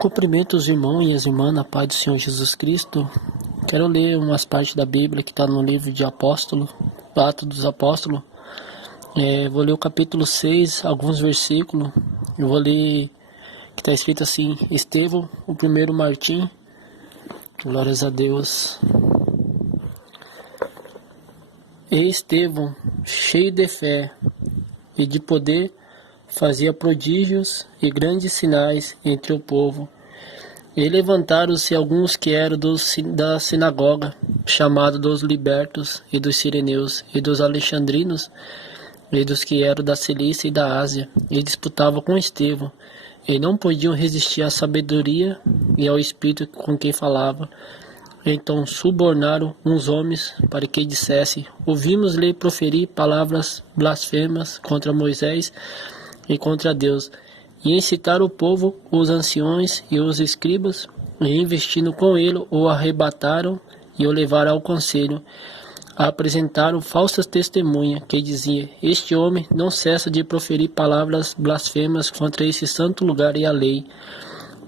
Cumprimento os irmãos e as irmãs na paz do Senhor Jesus Cristo. Quero ler umas partes da Bíblia que está no livro de Apóstolo, Atos dos Apóstolos. Vou ler o capítulo 6, alguns versículos. Eu vou ler que está escrito assim: Estevão, o primeiro martim. Glórias a Deus. E Estevão, cheio de fé e de poder, fazia prodígios e grandes sinais entre o povo. E levantaram-se alguns que eram da sinagoga, chamados dos libertos, e dos sireneus, e dos alexandrinos, e dos que eram da Cilícia e da Ásia, e disputavam com Estevão, e não podiam resistir à sabedoria e ao espírito com quem falava. Então subornaram uns homens para que dissessem: ouvimos-lhe proferir palavras blasfemas contra Moisés e contra Deus. E incitaram o povo, os anciões e os escribas, e investindo com ele, o arrebataram e o levaram ao conselho. Apresentaram falsas testemunhas, que diziam: este homem não cessa de proferir palavras blasfemas contra esse santo lugar e a lei.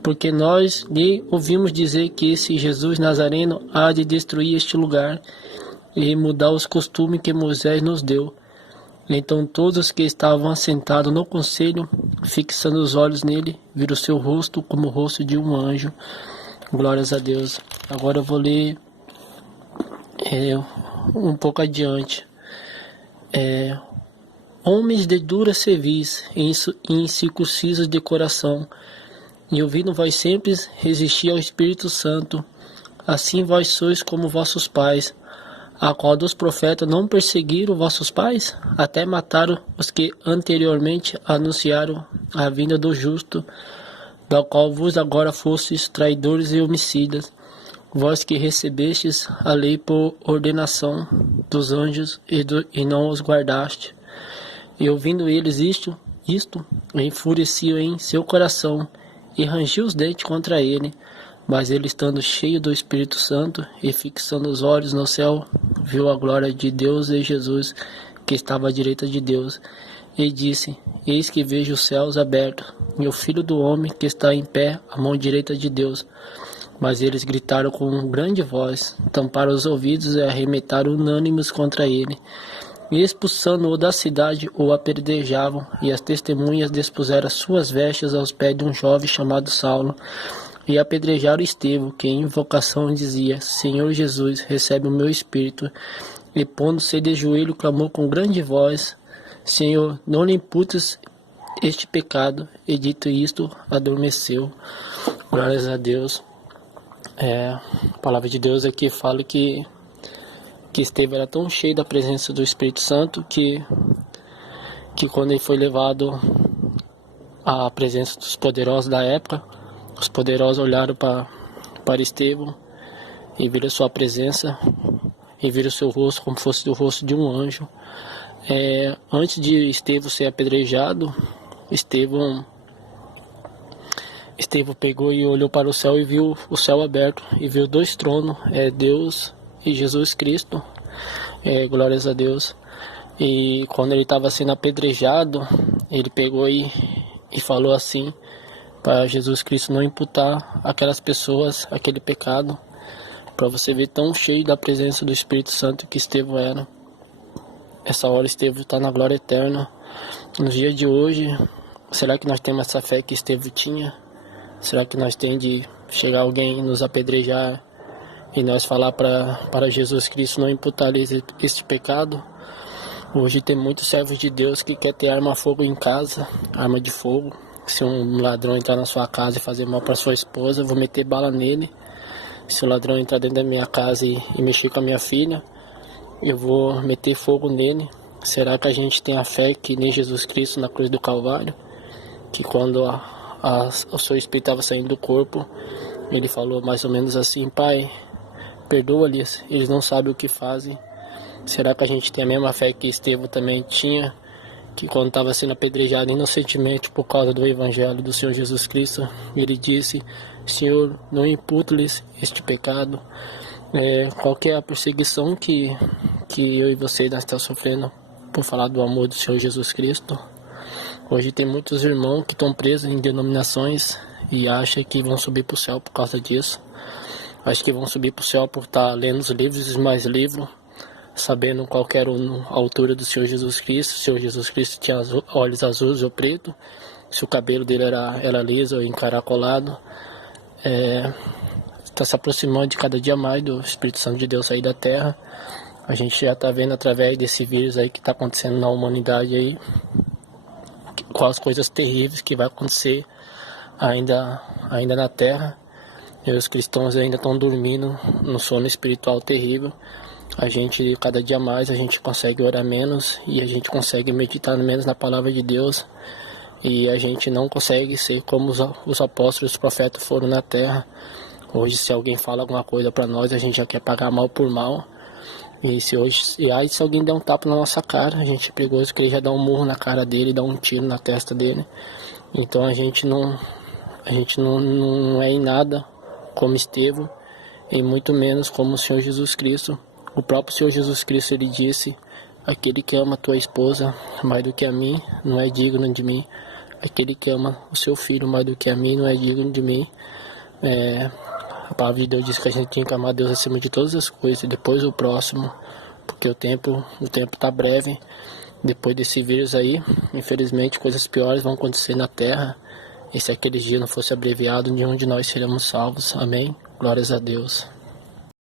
Porque nós lhe ouvimos dizer que esse Jesus Nazareno há de destruir este lugar e mudar os costumes que Moisés nos deu. Então todos os que estavam assentados no conselho, fixando os olhos nele, viram seu rosto como o rosto de um anjo. Glórias a Deus. Agora eu vou ler um pouco adiante. Homens de dura cerviz e incircuncisos de coração, e ouvindo vós sempre resistir ao Espírito Santo, assim vós sois como vossos pais, a qual dos profetas não perseguiram vossos pais, até mataram os que anteriormente anunciaram a vinda do justo, da qual vos agora fostes traidores e homicidas, vós que recebestes a lei por ordenação dos anjos e não os guardaste. E ouvindo eles isto enfureciam em seu coração, e rangiu os dentes contra ele. Mas ele, estando cheio do Espírito Santo e fixando os olhos no céu, viu a glória de Deus e Jesus, que estava à direita de Deus, e disse: eis que vejo os céus abertos, e o Filho do Homem que está em pé à mão direita de Deus. Mas eles gritaram com grande voz, tamparam os ouvidos e arremetaram unânimes contra ele. E expulsando-o da cidade, o apedrejavam, e as testemunhas dispuseram suas vestes aos pés de um jovem chamado Saulo. E apedrejaram Estevão, que em invocação dizia: Senhor Jesus, recebe o meu espírito. E pondo-se de joelho, clamou com grande voz: Senhor, não lhe imputes este pecado. E dito isto, adormeceu. Glórias a Deus. A palavra de Deus aqui fala que Estevão era tão cheio da presença do Espírito Santo que quando ele foi levado à presença dos poderosos da época, os poderosos olharam para Estevão e viram sua presença e viram seu rosto como fosse o rosto de um anjo. Antes de Estevão ser apedrejado, Estevão pegou e olhou para o céu e viu o céu aberto e viu dois tronos, Deus e Jesus Cristo. Glórias a Deus. E quando ele estava sendo apedrejado, ele pegou e falou assim para Jesus Cristo não imputar aquelas pessoas aquele pecado, para você ver tão cheio da presença do Espírito Santo que Estevão era. Essa hora Estevão está na glória eterna. Nos dias de hoje, será que nós temos essa fé que Estevão tinha? Será que nós temos de chegar alguém e nos apedrejar e nós falar para Jesus Cristo não imputar esse pecado? Hoje tem muitos servos de Deus que quer ter arma a fogo em casa, arma de fogo. Se um ladrão entrar na sua casa e fazer mal para sua esposa, eu vou meter bala nele. Se o ladrão entrar dentro da minha casa e mexer com a minha filha, eu vou meter fogo nele. Será que a gente tem a fé que nem Jesus Cristo na cruz do Calvário? Que quando o seu espírito estava saindo do corpo, ele falou mais ou menos assim: Pai, perdoa-lhes, eles não sabem o que fazem. Será que a gente tem a mesma fé que Estevão também tinha? Que quando estava sendo apedrejado inocentemente por causa do Evangelho do Senhor Jesus Cristo, ele disse: Senhor, não imputa-lhes este pecado. Qual que é a perseguição que eu e você nós estamos sofrendo por falar do amor do Senhor Jesus Cristo? Hoje tem muitos irmãos que estão presos em denominações e acha que vão subir para o céu por causa disso. Acho que vão subir para o céu por estar lendo os livros e mais livros, sabendo qual era a altura do Senhor Jesus Cristo. O Senhor Jesus Cristo tinha olhos azuis ou preto, se o cabelo dele era liso ou encaracolado. Está se aproximando de cada dia mais do Espírito Santo de Deus sair da terra. A gente já está vendo através desse vírus aí que está acontecendo na humanidade aí, quais coisas terríveis que vai acontecer ainda na terra. E os cristãos ainda estão dormindo no sono espiritual terrível. A gente, cada dia mais, a gente consegue orar menos e a gente consegue meditar menos na palavra de Deus. E a gente não consegue ser como os apóstolos, os profetas foram na terra. Hoje, se alguém fala alguma coisa para nós, a gente já quer pagar mal por mal. E se alguém der um tapa na nossa cara, a gente é perigoso que ele já dá um murro na cara dele, dá um tiro na testa dele. Então a gente não é em nada como Estevão, e muito menos como o Senhor Jesus Cristo. O próprio Senhor Jesus Cristo, ele disse: aquele que ama a tua esposa mais do que a mim, não é digno de mim. Aquele que ama o seu filho mais do que a mim, não é digno de mim. A palavra de Deus diz que a gente tem que amar Deus acima de todas as coisas, e depois o próximo, porque o tempo está breve. Depois desse vírus aí, infelizmente, coisas piores vão acontecer na terra. E se aquele dia não fosse abreviado, nenhum de nós seríamos salvos. Amém? Glórias a Deus.